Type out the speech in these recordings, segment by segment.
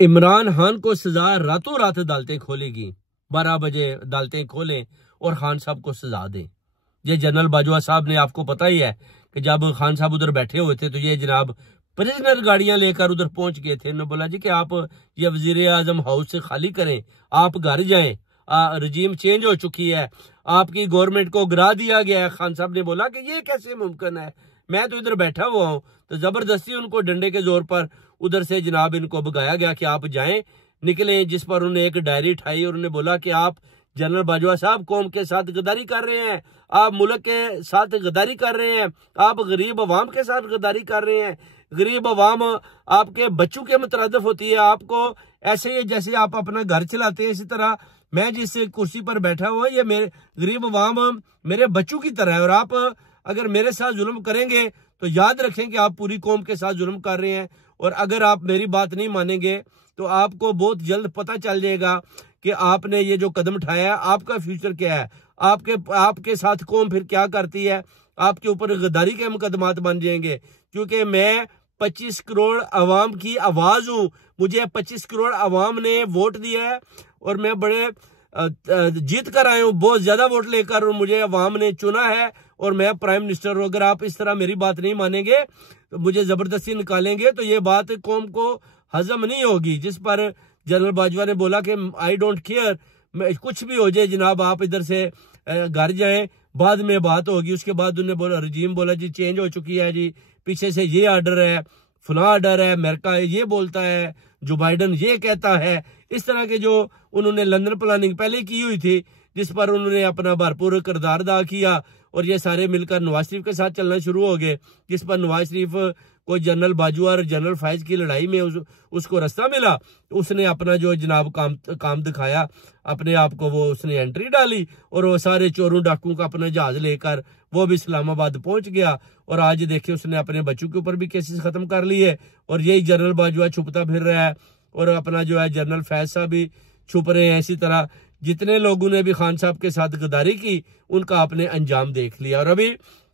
इमरान खान को सजा रातों रात अदालतें खोलेगी, 12 बजे अदालतें खोलें और खान साहब को सजा दें। ये जनरल बाजवा साहब ने, आपको पता ही है कि जब खान साहब उधर बैठे हुए थे तो ये जनाब प्रिजनर गाड़ियां लेकर उधर पहुंच गए थे। उन्होंने बोला जी कि आप ये वजीर आजम हाउस से खाली करें, आप घर जाएं, रजीम चेंज हो चुकी है, आपकी गवर्नमेंट को गिरा दिया गया है। खान साहब ने बोला कि ये कैसे मुमकिन है, मैं तो इधर बैठा हुआ हूं। तो जबरदस्ती उनको डंडे के जोर पर उधर से जनाब इनको भगाया गया कि आप जाएं, निकले। जिस पर उन्होंने एक डायरी उठाई और उन्होंने बोला कि आप जनरल बाजवा साहब कौम के साथ गद्दारी कर रहे हैं, आप मुल्क के साथ गद्दारी कर रहे हैं, आप गरीब अवाम के साथ गद्दारी कर रहे हैं। गरीब अवाम आपके बच्चों के मुतरद्दिफ होती है, आपको ऐसे ही जैसे आप अपना घर चलाते हैं इसी तरह मैं जिस कुर्सी पर बैठा हुआ ये मेरे गरीब अवाम मेरे बच्चों की तरह है। और आप अगर मेरे साथ जुल्म करेंगे तो याद रखें कि आप पूरी कौम के साथ जुल्म कर रहे हैं। और अगर आप मेरी बात नहीं मानेंगे तो आपको बहुत जल्द पता चल जाएगा कि आपने ये जो कदम उठाया है आपका फ्यूचर क्या है, आपके साथ कौम फिर क्या करती है, आपके ऊपर गद्दारी के मुकदमात बन जाएंगे। क्योंकि मैं 25 करोड़ अवाम की आवाज हूं, मुझे 25 करोड़ अवाम ने वोट दिया है और मैं बड़े जीत कर आया हूं, बहुत ज्यादा वोट लेकर, और मुझे अवाम ने चुना है और मैं प्राइम मिनिस्टर हूं। अगर आप इस तरह मेरी बात नहीं मानेंगे तो मुझे जबरदस्ती निकालेंगे तो ये बात कौम को हजम नहीं होगी। जिस पर जनरल बाजवा ने बोला कि आई डोंट केयर, कुछ भी हो जाए जनाब, आप इधर से घर जाएं, बाद में बात होगी। उसके बाद उन्होंने बोला, रजीम बोला जी चेंज हो चुकी है जी, पीछे से ये आर्डर है, फला आर्डर है, अमेरिका ये बोलता है, जो बाइडन ये कहता है। इस तरह के जो उन्होंने लंदन प्लानिंग पहले की हुई थी जिस पर उन्होंने अपना भरपूर किरदार अदा किया और ये सारे मिलकर नवाज शरीफ के साथ चलना शुरू हो गए। जिस पर नवाज शरीफ को जनरल बाजवा और जनरल फैज की लड़ाई में उसको रास्ता मिला, उसने अपना जो जनाब काम दिखाया, अपने आप को वो उसने एंट्री डाली और वो सारे चोरों डाकुओं का अपना जहाज लेकर वो भी इस्लामाबाद पहुंच गया। और आज देखिए उसने अपने बच्चों के ऊपर भी केसेस खत्म कर लिए और यही जनरल बाजवा छुपता फिर रहा है और अपना जो है जनरल फैज साहब भी छुप रहे हैं। इसी तरह जितने लोगों ने भी खान साहब के साथ गद्दारी की उनका आपने अंजाम देख लिया। और अभी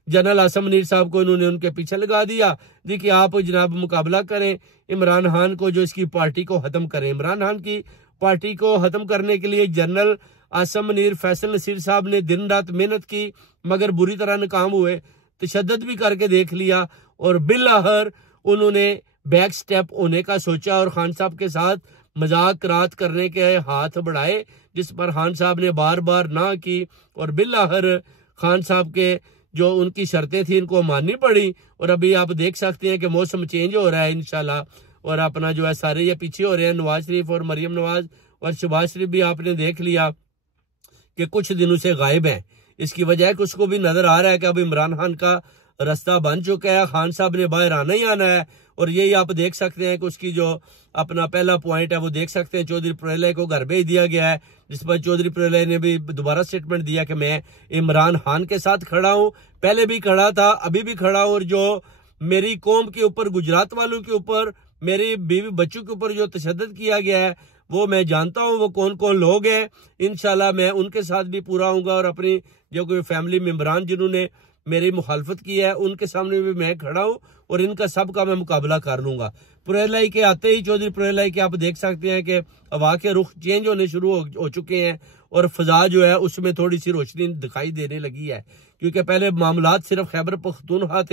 जनरल आसम मुनीर साहब को इन्होंने उनके पीछे लगा दिया जी कि आप जनाब मुकाबला करें इमरान खान को, जो इसकी पार्टी को खत्म करें। इमरान खान की पार्टी को खत्म करने के लिए जनरल आसम मुनीर, फैसल नसीर साहब ने दिन रात मेहनत की मगर बुरी तरह नाकाम हुए, तशद्दुद भी करके देख लिया और बिलाखिर उन्होंने बैक स्टेप होने का सोचा और खान साहब के साथ मजाक रात करने के हाथ बढ़ाए, जिस पर खान साहब ने बार बार ना की और बिलाखिर खान साहब के जो उनकी शर्तें थी इनको माननी पड़ी। और अभी आप देख सकते हैं कि मौसम चेंज हो रहा है इंशाल्लाह, और अपना जो है सारे ये पीछे हो रहे हैं। नवाज शरीफ और मरियम नवाज और शहबाज शरीफ भी आपने देख लिया कि कुछ दिनों से गायब हैं। इसकी वजह है कि उसको भी नजर आ रहा है कि अब इमरान खान का रास्ता बन चुका है, खान साहब ने बाहर आना ही आना है। और यही आप देख सकते हैं कि उसकी जो अपना पहला पॉइंट है वो देख सकते हैं, चौधरी प्रलय को घर भेज दिया गया है, जिस पर चौधरी प्रलय ने भी दोबारा स्टेटमेंट दिया कि मैं इमरान खान के साथ खड़ा हूं, पहले भी खड़ा था, अभी भी खड़ा हूं। और जो मेरी कौम के ऊपर, गुजरात वालों के ऊपर, मेरी बीवी बच्चों के ऊपर जो तशद्दुद किया गया है वो मैं जानता हूं वो कौन कौन लोग हैं। इंशाल्लाह मैं उनके साथ भी पूरा आऊंगा और अपनी जो कोई फैमिली मेंबरान जिन्होंने मेरी मुखालफत की है उनके सामने भी मैं खड़ा हूं और इनका सबका मैं मुकाबला कर लूंगा। पुरेलाई के आते ही चौधरी पुरेलाई के आप देख सकते हैं कि हवा के रुख चेंज होने शुरू हो चुके हैं और फजा जो है उसमें थोड़ी सी रोशनी दिखाई देने लगी है। क्योंकि पहले मामलात सिर्फ खैबर पख्तूनख्वा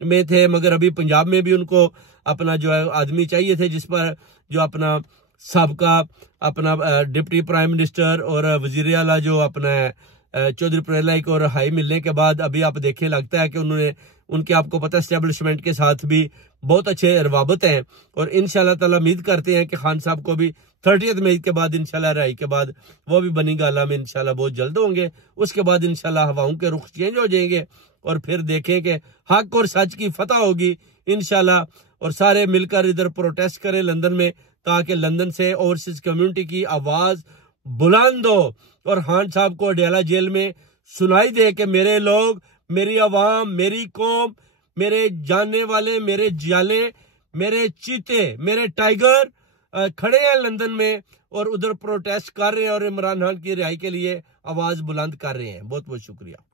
में थे मगर अभी पंजाब में भी उनको अपना जो है आदमी चाहिए थे, जिस पर जो अपना सबका अपना डिप्टी प्राइम मिनिस्टर और वजीर आला जो अपना चौधरी पुरेलाई को रिहाई मिलने के बाद अभी आप देखे लगता है कि उन्होंने उनके आपको पता एस्टेब्लिशमेंट के साथ भी बहुत अच्छे रवाबत हैं। और इंशाल्लाह ताला उम्मीद करते हैं कि खान साहब को भी 30 मई के बाद इंशाल्लाह रिहाई के बाद वो भी बनी गाला में इंशाल्लाह बहुत जल्द होंगे। उसके बाद इंशाल्लाह हवाओं के रुख चेंज हो जाएंगे और फिर देखें कि हक और सच की फतह होगी इंशाल्लाह। और सारे मिलकर इधर प्रोटेस्ट करें लंदन में, ताकि लंदन से ओवरसीज कम्युनिटी की आवाज बुलंद हो और खान साहब को अडयाला जेल में सुनाई दे कि मेरे लोग, मेरी आवाम, मेरी कौम, मेरे जानने वाले, मेरे जाले, मेरे चीते, मेरे टाइगर खड़े हैं लंदन में और उधर प्रोटेस्ट कर रहे हैं और इमरान खान की रिहाई के लिए आवाज बुलंद कर रहे हैं। बहुत बहुत शुक्रिया।